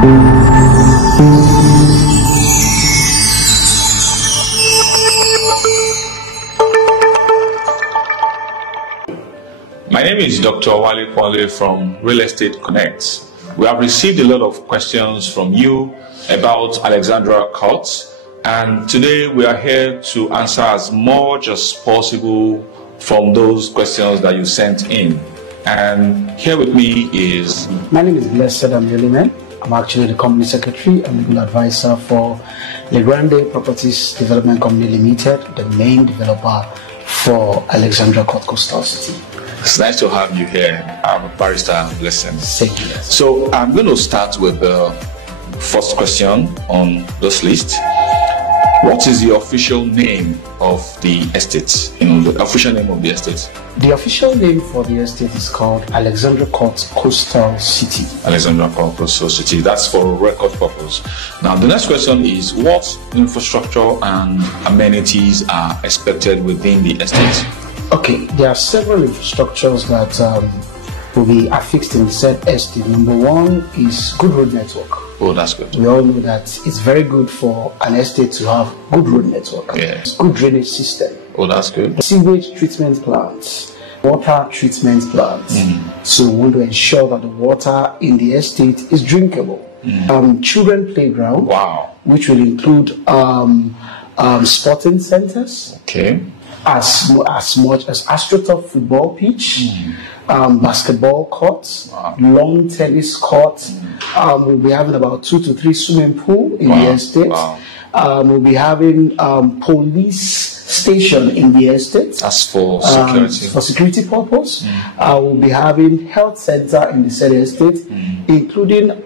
My name is Dr. Wale Kwale from Real Estate Connect. We have received a lot of questions from you about Alexandra Courts, and today we are here to answer as much as possible from those questions that you sent in. And here with me is... My name is Blessed Amyoliman. I'm actually the company secretary and legal advisor for Legrande Properties Development Company Limited, the main developer for Alexandra Courts Coastal City. It's nice to have you here, Barrister Blessing. Thank you. So I'm going to start with the first question on this list. What is the official name of the estate? The official name of the estate. The official name for the estate is called Alexandra Courts Coastal City. Alexandra Courts Coastal City. That's for record purpose. Now, the next question is, what infrastructure and amenities are expected within the estate? Okay, there are several infrastructures that will be affixed in the said estate. Number one is good road network. Oh, that's good. We all know that it's very good for an estate to have good road network. Yes. Good drainage system. Oh, that's good. Sewage treatment plants, water treatment plants. So we want to ensure that the water in the estate is drinkable. Children playground. Wow. Which will include sporting centers. Okay. As much as AstroTurf football pitch, basketball courts, long tennis courts. We'll be having about 2 to 3 swimming pool in the estate. We'll be having police station in the estate. That's for security. For security purpose. We'll be having health center in the said estate, including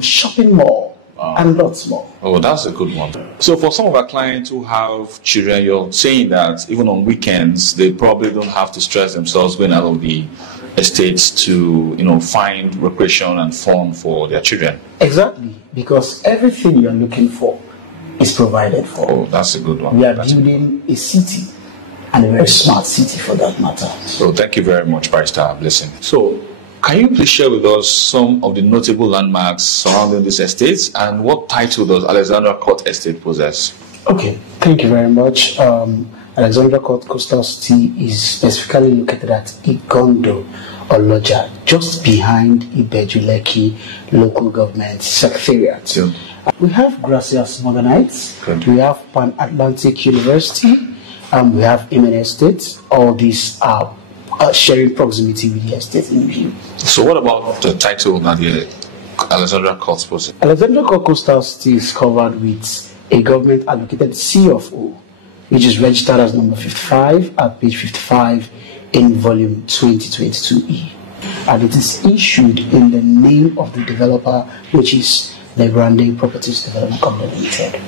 shopping mall. And lots more. Oh, that's a good one. So for some of our clients who have children, you're saying that even on weekends, they probably don't have to stress themselves going out of the estates to, find recreation and fun for their children. Exactly, because everything you're looking for is provided for. Oh, that's a good one. We are building a city, and a very smart city for that matter. So thank you very much, Barrister Blessing. So can you please share with us some of the notable landmarks surrounding these estates, and what title does Alexandra Courts Estate possess? Okay, thank you very much. Alexandra Courts Coastal City is specifically located at Igando Oloja, just behind Ibeju Lekki Local Government secretariat. Yeah. We have Gracias Morganite, we have Pan-Atlantic University, we have Imen Estate. All these are sharing proximity with the estate in view. So what about the title that the Alexandra Courts possess? Alexandra Courts Coastal City is covered with a government allocated CFO, which is registered as number 55 at page 55 in volume 2022E. And it is issued in the name of the developer, which is Legrande Properties Development Company Limited.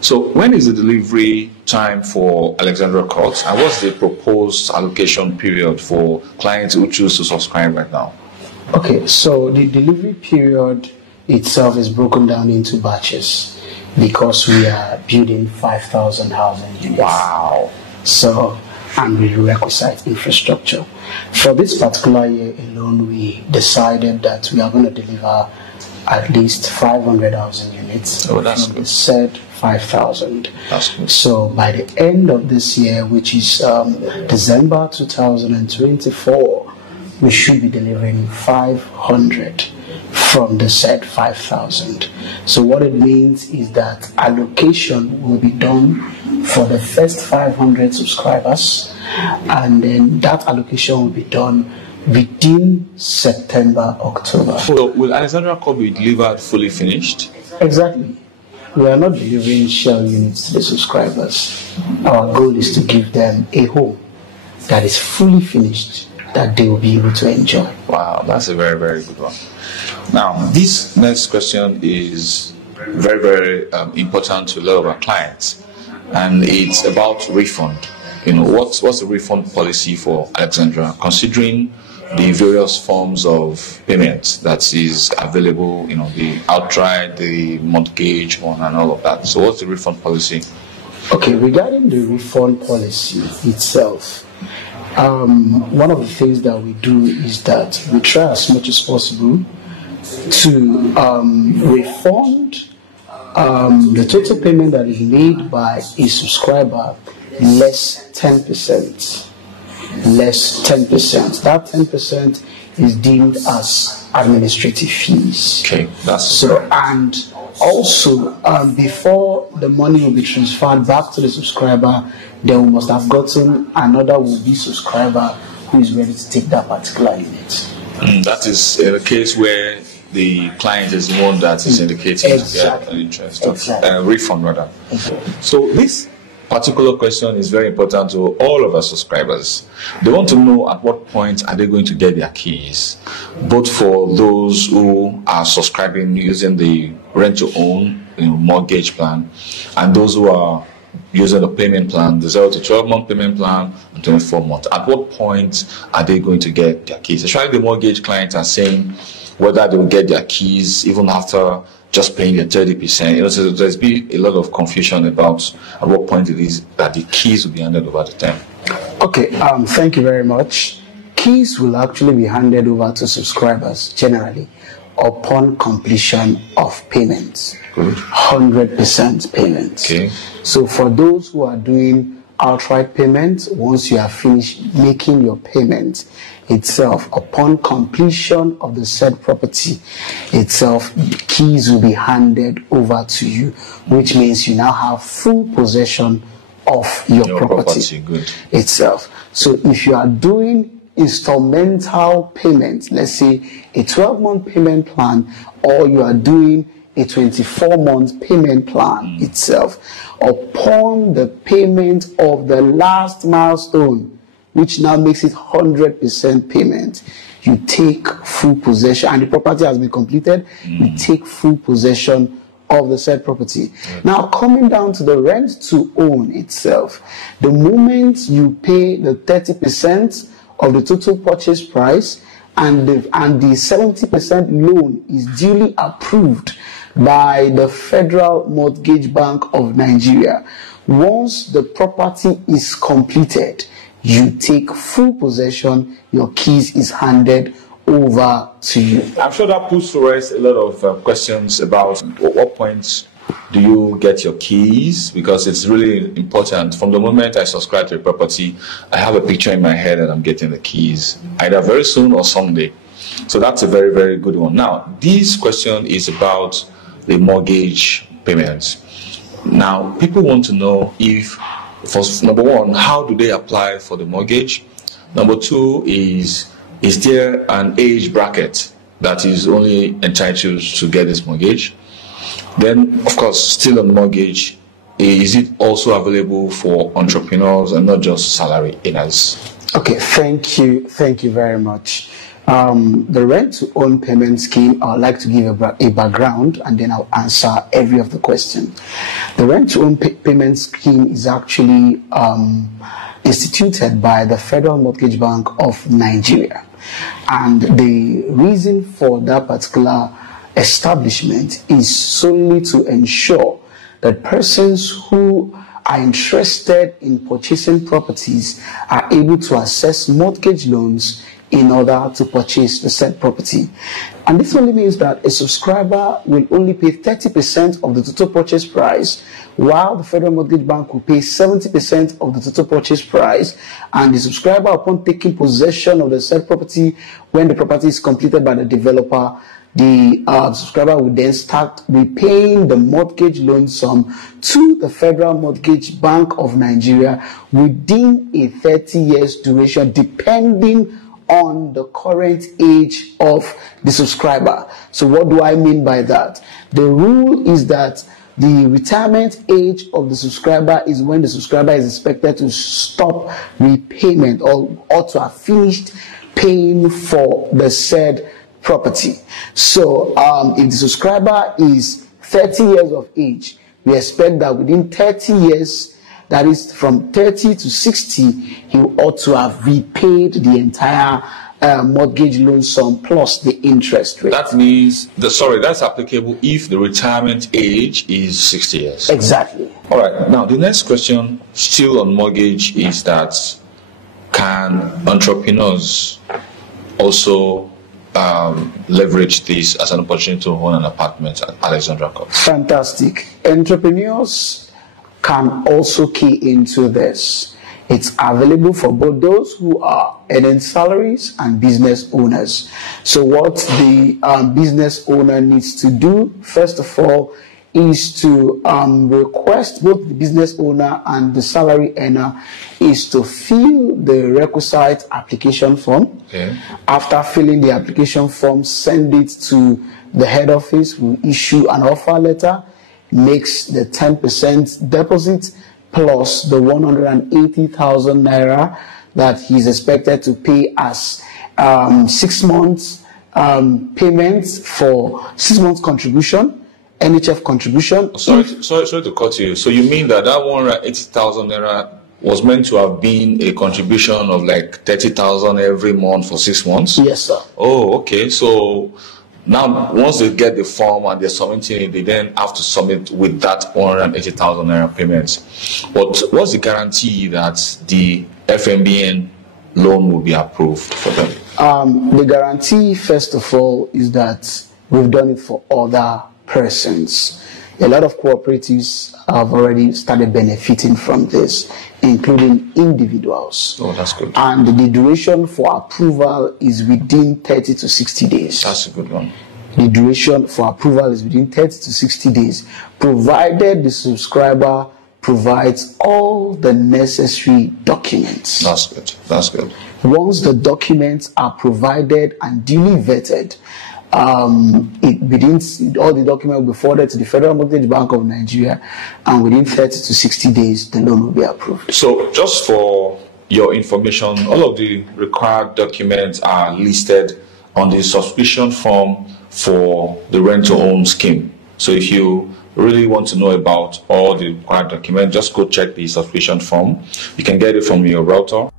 So when is the delivery time for Alexandra Courts, and what's the proposed allocation period for clients who choose to subscribe right now? Okay, so the delivery period itself is broken down into batches because we are building 5,000 housing units. Wow. So, and we requisite infrastructure. For this particular year alone, we decided that we are going to deliver at least 500 housing units. Oh, that's good. Said 5,000. That's good. So by the end of this year, which is December 2024, we should be delivering 500 from the said 5,000. So what it means is that allocation will be done for the first 500 subscribers, and then that allocation will be done within September, October. So will Alexandra Courts be delivered fully finished? Exactly. We are not delivering shell units to the subscribers. Our goal is to give them a home that is fully finished, that they will be able to enjoy. Wow, that's a very, very good one. Now, this next question is very, very important to a lot of our clients, and it's about refund. What's the refund policy for Alexandra, considering the various forms of payment that is available, the outright, the mortgage one, and all of that. So what's the refund policy? Okay, regarding the refund policy itself, one of the things that we do is that we try as much as possible to refund the total payment that is made by a subscriber less 10%. Less 10%. That 10% is deemed as administrative fees. Okay, that's so. And also, before the money will be transferred back to the subscriber, they must have gotten another would-be subscriber who is ready to take that particular unit. That is in a case where the client is the one that is indicating exactly. to get an interest, refund rather. Exactly. So this particular question is very important to all of our subscribers. They want to know at what point are they going to get their keys, both for those who are subscribing using the rent-to-own mortgage plan, and those who are using the payment plan, the 0 to 12-month payment plan, and 24-month. At what point are they going to get their keys? Especially the mortgage clients are saying whether they will get their keys even after just paying the 30%. So there's been a lot of confusion about at what point it is that the keys will be handed over to them. Okay, thank you very much. Keys will actually be handed over to subscribers generally upon completion of payments. 100% payments. Okay. So for those who are doing outright payments, once you have finished making your payment itself, upon completion of the said property itself, keys will be handed over to you, which means you now have full possession of your property itself. So if you are doing installmental payment, let's say a 12-month payment plan, or you are doing a 24-month payment plan itself, upon the payment of the last milestone, which now makes it 100% payment, you take full possession, and the property has been completed, you take full possession of the said property. Now, coming down to the rent to own itself, the moment you pay the 30% of the total purchase price and the 70% loan is duly approved by the Federal Mortgage Bank of Nigeria, once the property is completed, you take full possession, your keys is handed over to you. I'm sure that puts to rest a lot of questions about at what point do you get your keys, because it's really important. From the moment I subscribe to a property, I have a picture in my head that I'm getting the keys, either very soon or someday. So that's a very, very good one. Now, this question is about the mortgage payments. Now, people want to know if, number one, how do they apply for the mortgage? Number two is there an age bracket that is only entitled to get this mortgage? Then, of course, still on mortgage, is it also available for entrepreneurs and not just salary earners? Okay, thank you very much. The rent-to-own payment scheme, I'd like to give a background, and then I'll answer every of the questions. The rent-to-own payment scheme is actually instituted by the Federal Mortgage Bank of Nigeria. And the reason for that particular establishment is solely to ensure that persons who are interested in purchasing properties are able to access mortgage loans in order to purchase the said property. And this only means that a subscriber will only pay 30% of the total purchase price, while the Federal Mortgage Bank will pay 70% of the total purchase price, and the subscriber, upon taking possession of the said property, when the property is completed by the developer, the subscriber will then start repaying the mortgage loan sum to the Federal Mortgage Bank of Nigeria within a 30 years duration, depending on the current age of the subscriber. So what do I mean by that? The rule is that the retirement age of the subscriber is when the subscriber is expected to stop repayment or to have finished paying for the said property. So if the subscriber is 30 years of age, we expect that within 30 years, that is from 30 to 60, he ought to have repaid the entire mortgage loan sum plus the interest rate. That means, that's applicable if the retirement age is 60 years. Exactly. All right. Now, the next question, still on mortgage, is that can entrepreneurs also leverage this as an opportunity to own an apartment at Alexandra Courts? Fantastic. Entrepreneurs can also key into this. It's available for both those who are earning salaries and business owners. So what the business owner needs to do, first of all, is to request both the business owner and the salary earner is to fill the requisite application form. Okay. After filling the application form, send it to the head office, who will issue an offer letter, makes the 10% deposit plus the 180,000 naira that he's expected to pay as 6 months payments for 6 months contribution, NHF contribution. Sorry to cut you. So you mean that 180,000 naira was meant to have been a contribution of like 30,000 every month for 6 months? Yes, sir. Oh, okay. So now, once they get the form and they're submitting it, they then have to submit with that 180,000 naira payments. But what's the guarantee that the FMBN loan will be approved for them? The guarantee, first of all, is that we've done it for other persons. A lot of cooperatives have already started benefiting from this, including individuals. Oh, that's good. And the duration for approval is within 30 to 60 days. That's a good one. The duration for approval is within 30 to 60 days, provided the subscriber provides all the necessary documents. That's good. That's good. Once the documents are provided and duly vetted, all the documents will be forwarded to the Federal Mortgage Bank of Nigeria, and within 30 to 60 days, the loan will be approved. So, just for your information, all of the required documents are listed on the subscription form for the rent-to-own scheme. So, if you really want to know about all the required documents, just go check the subscription form. You can get it from your router.